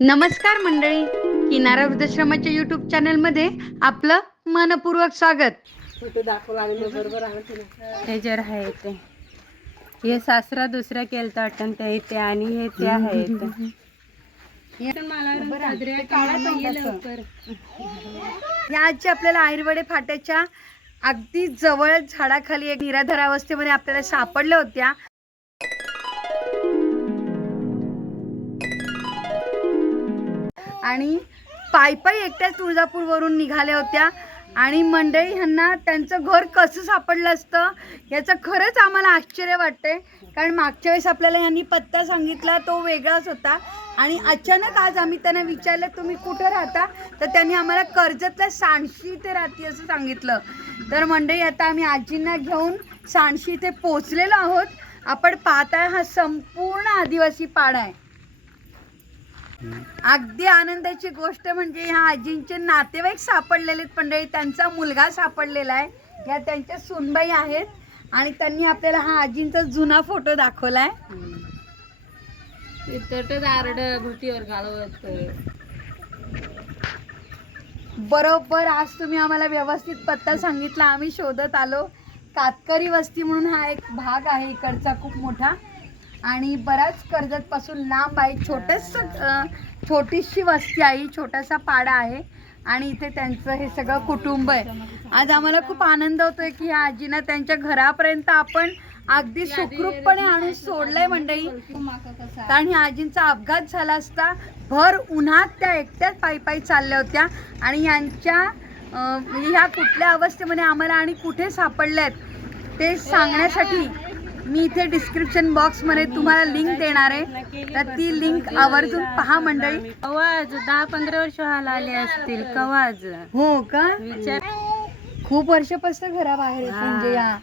नमस्कार मंडळी. किनारा वृद्धाश्रमाच्या युट्यूब चॅनलमध्ये आपलं मनपूर्वक स्वागत. फोटो दाखवला आणि मग बरोबर आणते ना. ह्याच्यावर आहे ते. हे सासरा दुसरा केलता वाटतं ते इथे आणि हे ते आहे इथे. या आजी आपल्याला आयुर्वेडे फाट्याच्या अगदी जवळ झाडाखाली एक निराधार अवस्थेमध्ये आपल्याला सापडल्या होत्या. आणि पायपाई एकट्याच तुळजापूरवरून निघाल्या होत्या. आणि मंडळी ह्यांना त्यांचं घर कसं सापडलं असतं याचं खरंच आम्हाला आश्चर्य वाटते कारण मागच्या वेळेस आपल्याला यांनी पत्ता सांगितला तो वेगळाच होता. आणि अचानक आज आम्ही त्यांना विचारलं तुम्ही कुठं राहता? तर त्यांनी आम्हाला कर्जतल्या सांडशी इथे राहते असं सांगितलं. तर मंडळी आता आम्ही आजींना घेऊन सांडशी इथे पोचलेलो आहोत. आपण पाहताय हा संपूर्ण आदिवासी पाडा आहे. अगदी आनंदाची गोष्ट म्हणजे ह्या आजींचे नातेवाईक सापडलेले आहेत मंडळी. त्यांचा मुलगा सापडलेला आहे. या त्यांच्या सुनबाई आहेत. आणि त्यांनी आपल्याला हा आजींचा जुना फोटो दाखवलाय. तिथं आरड भुटीवर घालवत बरोबर आज तुम्ही आम्हाला व्यवस्थित पत्ता सांगितला. आम्ही शोधत आलो. कातकरी वस्ती म्हणून हा एक भाग आहे इकडचा खूप मोठा. आणि बराच कर्जत पासून लांब आहे. छोटस छोटीशी वस्ती आहे. छोटासा पाडा आहे. आणि इथे त्यांचं हे सगळं कुटुंब आहे. आज आम्हाला खूप आनंद होतोय की ह्या आजींना त्यांच्या घरापर्यंत आपण अगदी सुखरूपपणे आणून सोडलंय मंडळी. कारण ह्या आजींचा अपघात झाला असता भर उन्हात त्या एकट्याच पायी पायी चालल्या होत्या. आणि यांच्या म्हणजे ह्या कुठल्या अवस्थेमध्ये आम्हाला आणि कुठे सापडल्यात ते सांगण्यासाठी मी इथे डिस्क्रिप्शन बॉक्समध्ये तुम्हाला लिंक देणार आहे. तर ती लिंक आवर्जून पहा मंडळी. कवाज दहा पंधरा वर्ष व्हायला आले असतील कवाज. हो का? विचार. खूप वर्षापासून घराबाहेर आहेत म्हणजे या.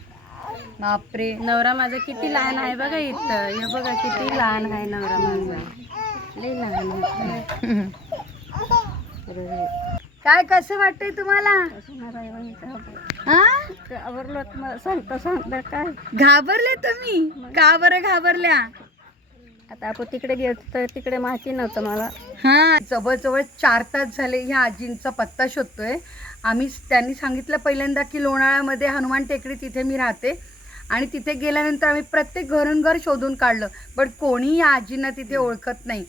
बापरे. नवरा माझा किती लहान आहे बघा इथं. हे बघा किती लहान आहे नवरा माझा. लई लहान आहे. काय कसं वाटतंय तुम्हाला? सांगता सांगता काय? घाबरले तुम्ही? का बरं घाबरल्या? आता आपण तिकडे गेलो तर तिकडे माहिती नव्हतं मला. हा. जवळजवळ चार तास झाले ह्या आजींचा पत्ता शोधतोय. आम्ही त्यांनी सांगितलं पहिल्यांदा की लोणाळ्यामध्ये हनुमान टेकडी तिथे मी राहते. आणि तिथे गेल्यानंतर आम्ही प्रत्येक घरून घर शोधून काढलं. बट कोणी या आजींना तिथे ओळखत नाही.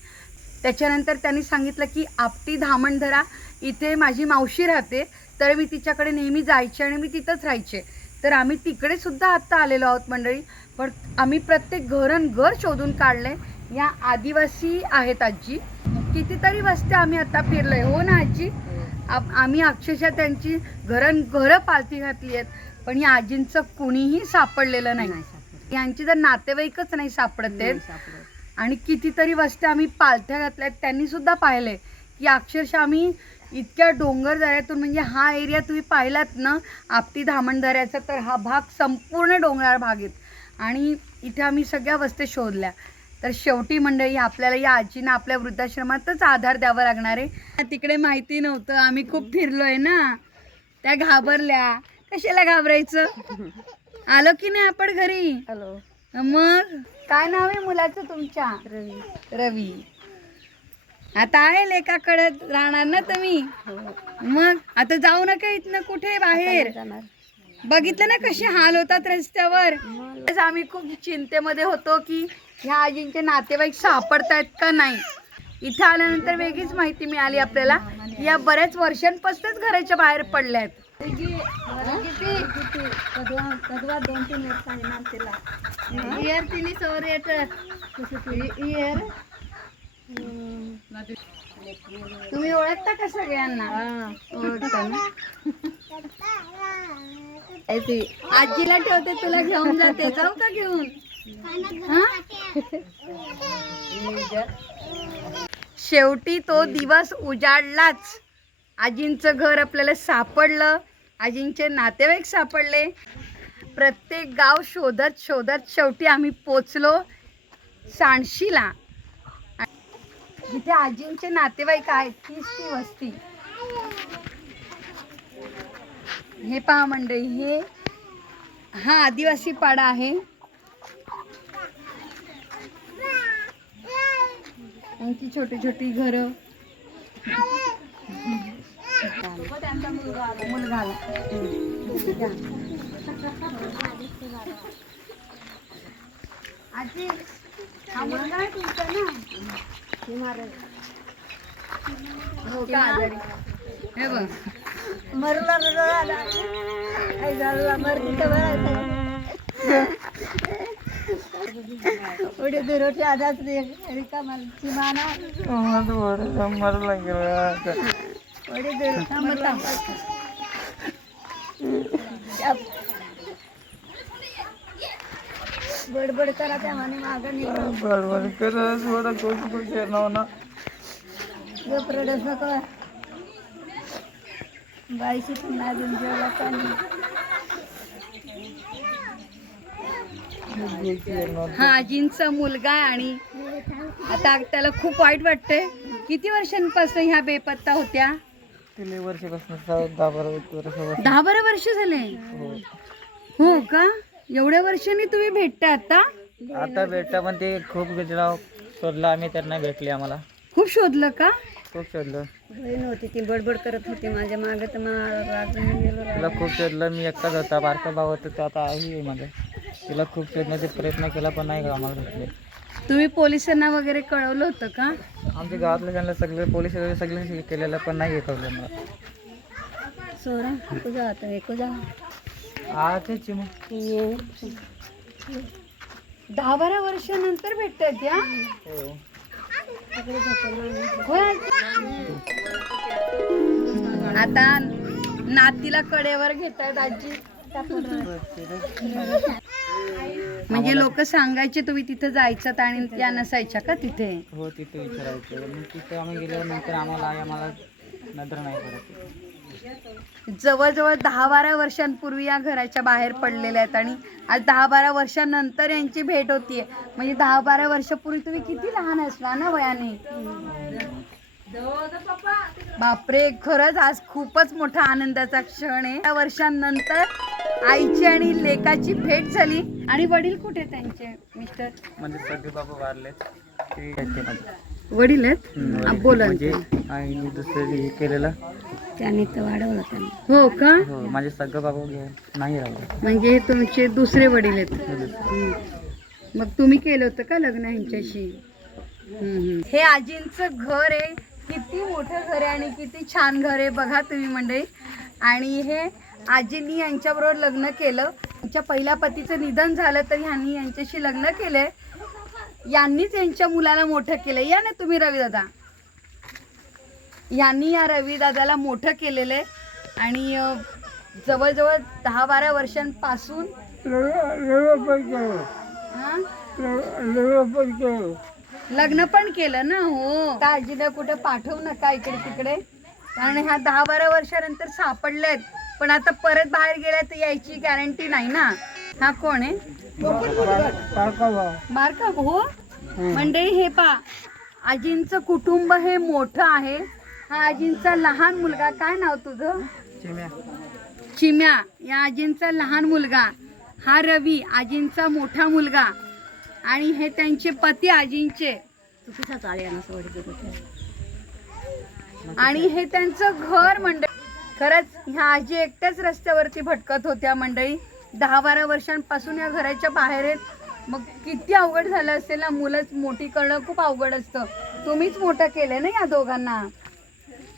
त्याच्यानंतर त्यांनी सांगितलं की आपटी धामणधरा इथे माझी मावशी राहते. तर मी तिच्याकडे नेहमी जायचे आणि मी तिथंच राहायचे. तर आम्ही तिकडे सुद्धा आत्ता आलेलो आहोत मंडळी. पण आम्ही प्रत्येक घरन घर शोधून काढले. या आदिवासी आहेत आजी. कितीतरी वस्त्या आम्ही आता फिरलोय. हो ना आजी? आम्ही अक्षरशः त्यांची घरन घरं पालथी घातली आहेत. पण या आजींचं कुणीही सापडलेलं नाही. यांची जर नातेवाईकच नाही सापडत आहेत. आणि कितीतरी वस्त्या आम्ही पालथ्या घातल्या आहेत. त्यांनी सुद्धा पाहिले की अक्षरशः आम्ही इतक्या डोंगर दऱ्यातून म्हणजे हा एरिया तुम्ही पाहिलात ना आपटी धामण दऱ्याचा तर हा भाग संपूर्ण डोंगराळ भाग आहेत आणि इथे आम्ही सगळ्या वस्त्या शोधल्या. तर शेवटी मंडळी आपल्याला या आजीनं आपल्या वृद्धाश्रमातच आधार द्यावा लागणार आहे. तिकडे माहिती नव्हतं आम्ही खूप फिरलोय ना. त्या घाबरल्या. कशाला घाबरायचं? आलो की नाही आपण घरी? हॅलो. मग काय नाव आहे मुलाचं तुमच्या? रवी. रवी. आता आहे लेकाकडे राहणार ना तुम्ही? मग? आता जाऊ नका इथनं कुठे बाहेर? बघितलं ना कसे हाल होतात रस्त्यावर? तेच आम्ही खूप चिंतेमध्ये होतो की ह्या आजींचे नातेवाईक सापडतायत का नाही? इथं आल्यानंतर वेगळीच माहिती मिळाली आपल्याला. या बऱ्याच वर्षांपासूनच घराच्या बाहेर पडल्यात. इयर तिने सवर येत. इयर तुम्ही ओळखता का सगळ्यांना? ओळखता ना. आजीला ठेवते तुला घेऊन जाते. जाऊ का घेऊन? शेवटी तो दिवस उजाडलाच. आजींचं घर आपल्याला सापडलं. आजींचे नातेवाईक सापडले. प्रत्येक गाव शोधत शोधत शेवटी आम्ही पोचलो. सांडशीला. जिथे आजींचे नातेवाईक आहेत तीच ती वस्ती. हे पहा मंडळी हे हा आदिवासी पाडा आहे. आणखी छोटी छोटी घरं. मुलगा आजी हा मुलगा तुमचा ना? हो का? आजारी हे बघ. मरला उडी दुरोटी आधाच रिकामा चिमाना उडी दुरोटी. बडबड करा त्या म्हणे मागं निघून गप्रडच नको. बाईशी पण नाही जेवला पाणी हा आजींचा मुलगा आहे आणि आता त्याला खूप वाईट वाटतंय. किती वर्षांपासून ह्या बेपत्ता होत्या? तिला वर्षापासून दहा बारा वर्ष दहा बारा वर्ष झाले? हो का? एवढ्या वर्षांनी तुम्ही भेटता आता? आता भेटता पण ते खूप गजराव शोधलं आम्ही त्यांना भेटले आम्हाला. खूप शोधलं का? खूप शोधलं. बहीण होती ती बडबड करत होती माझ्या मागं तर तिला खूप शोधलं मी एकटाच होता बारका भाव होता तो आता आई आहे माझा. तिला खूप शोधण्याचा प्रयत्न केला पण नाही का आम्हाला भेटले. तुम्ही पोलिसांना वगैरे कळवलं होतं का? आमच्या गावातल्या त्यांना सगळे पोलीस वगैरे सगळे केलेलं पण नाही कळलं मला. सोरा तुझा आता एको दहा बारा वर्षानंतर भेटतात या. हो होय? आता नातीला कडेवर घेतात आजी. म्हणजे लोक सांगायचे तुम्ही तिथे जायचं आणि या नसायच्या का तिथे? हो तिथे विचारायचं. मग तिथे आम्ही गेल्यानंतर आम्हाला आई आम्हाला नंतर नाही करत जवळजवळ दहा बारा वर्षांपूर्वी या घराच्या बाहेर पडलेल्या आहेत आणि आज दहा बारा वर्षांनंतर यांची भेट होतीये. म्हणजे दहा बारा वर्षापूर्वी तुम्ही किती लहान असला ना वयाने? बापरे खरंच आज खूपच मोठा आनंदाचा क्षण आहे. त्या वर्षांनंतर आईची आणि लेकाची भेट झाली. आणि वडील कुठे त्यांचे मिस्टर? म्हणजे सगळे बाबा वारले. वडील आहेत. हम्म, आ, बोला म्हणजे आईने दुसरं हे केलेलं. त्यांनी तर वाढवलं त्यांनी. हो का? हो माझे सगळं बाबा नाही राहिले. म्हणजे हे तुमचे दुसरे वडील आहेत. हम्म. मग तुम्ही केलं होतं का लग्न ह्यांच्याशी हम्म. हे आजींचं घर आहे. किती मोठं घर आहे आणि किती छान घर आहे. बघा तुम्ही मंडळी. आणि हे आजींनी यांच्याबरोबर लग्न केलं. त्यांच्या पहिल्या पतीचं निधन झालं तर ह्यांनी यांच्याशी लग्न केलंय. यांनीच यांच्या मुलाला मोठं केलं या ना तुम्ही रवी दादा. यांनी या रवी दादाला मोठं केलेलं आहे आणि जवळजवळ दहा बारा वर्षांपासून लग्न पण केलं ना हो. काळजीला कुठे पाठवू नका इकडे तिकडे कारण ह्या दहा बारा वर्षानंतर सापडलेत. पण आता परत बाहेर गेल्या तर यायची गॅरंटी नाही ना. हा कोण आहे? बारका हो मंडळी हे पा आजींचं कुटुंब हे मोठं आहे. हा आजींचा लहान मुलगा. काय नाव तुझं? चिम्या. चिम्या. या आजींचा लहान मुलगा. हा रवी आजींचा मोठा मुलगा. आणि हे त्यांचे पती आजींचे. आणि हे त्यांचं घर मंडळी. खरंच ह्या आजी एकट्याच रस्त्यावरती भटकत होत्या मंडळी. दहा बारा वर्षांपासून या घराच्या बाहेर आहेत. मग किती अवघड झालं असेल ना मुलंच मोठी करणं खूप अवघड असतं. तुम्हीच मोठं केलं ना या दोघांना?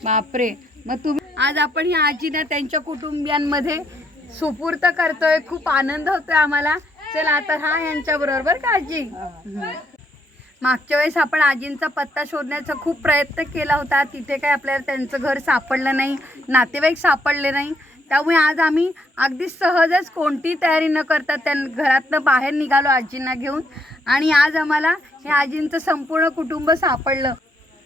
बापरे. मग तुम्ही आज आपण ह्या आजीना त्यांच्या कुटुंबियांमध्ये सुपूर्त करतोय. खूप आनंद होतोय आम्हाला. चला आता हा यांच्या बरोबर का आजी? मागच्या वेळेस आपण आजींचा पत्ता शोधण्याचा खूप प्रयत्न केला होता. तिथे काय आपल्याला त्यांचं घर सापडलं नाही. नातेवाईक सापडले नाही. त्यामुळे आज आम्ही अगदी सहजच कोणती तयारी न करता त्या घरातनं बाहेर निघालो आजींना घेऊन. आणि आज आम्हाला हे आजींचं संपूर्ण कुटुंब सापडलं.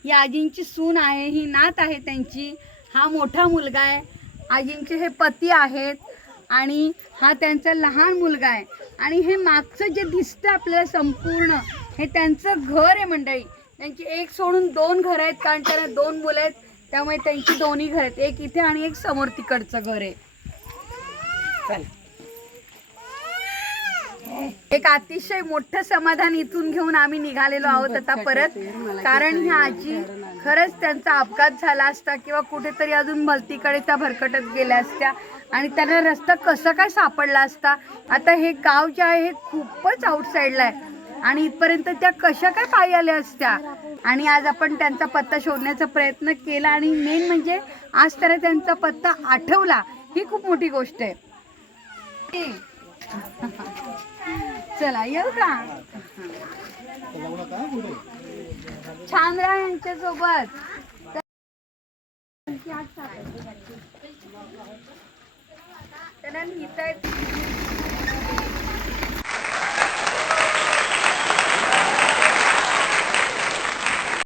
ही आजींची सून आहे ही नात आहे त्यांची. हा मोठा मुलगा आहे. आजींचे हे पती आहेत आणि हा त्यांचा लहान मुलगा आहे. आणि हे मागचं जे दिसतं आपल्याला संपूर्ण हे त्यांचं घर आहे मंडळी. त्यांची एक सोडून दोन घरं आहेत कारण त्यांना दोन मुलं आहेत. त्यामुळे त्यांची दोन्ही घर आहेत. एक इथे आणि एक समोर तिकडचं घर आहे. एक अतिशय मोठं समाधान इथून घेऊन आम्ही निघालेलो आहोत आता परत. कारण ह्या आजी खरंच त्यांचा अपघात झाला असता किंवा कुठेतरी अजून भलतीकडे त्या भरकटत गेल्या असत्या. आणि त्यांना रस्ता कसं काय सापडला असता. आता हे गाव जे आहे हे खूपच आउटसाईडला आहे. आणि इथपर्यंत त्या कशा काय पायी आल्या असत्या? आणि आज आपण त्यांचा पत्ता शोधण्याचा प्रयत्न केला आणि मेन म्हणजे आज त्याला त्यांचा पत्ता आठवला. ही खूप मोठी गोष्ट आहे. चला येऊ का? छान राहा यांच्या सोबत त्यांना लिहिता येत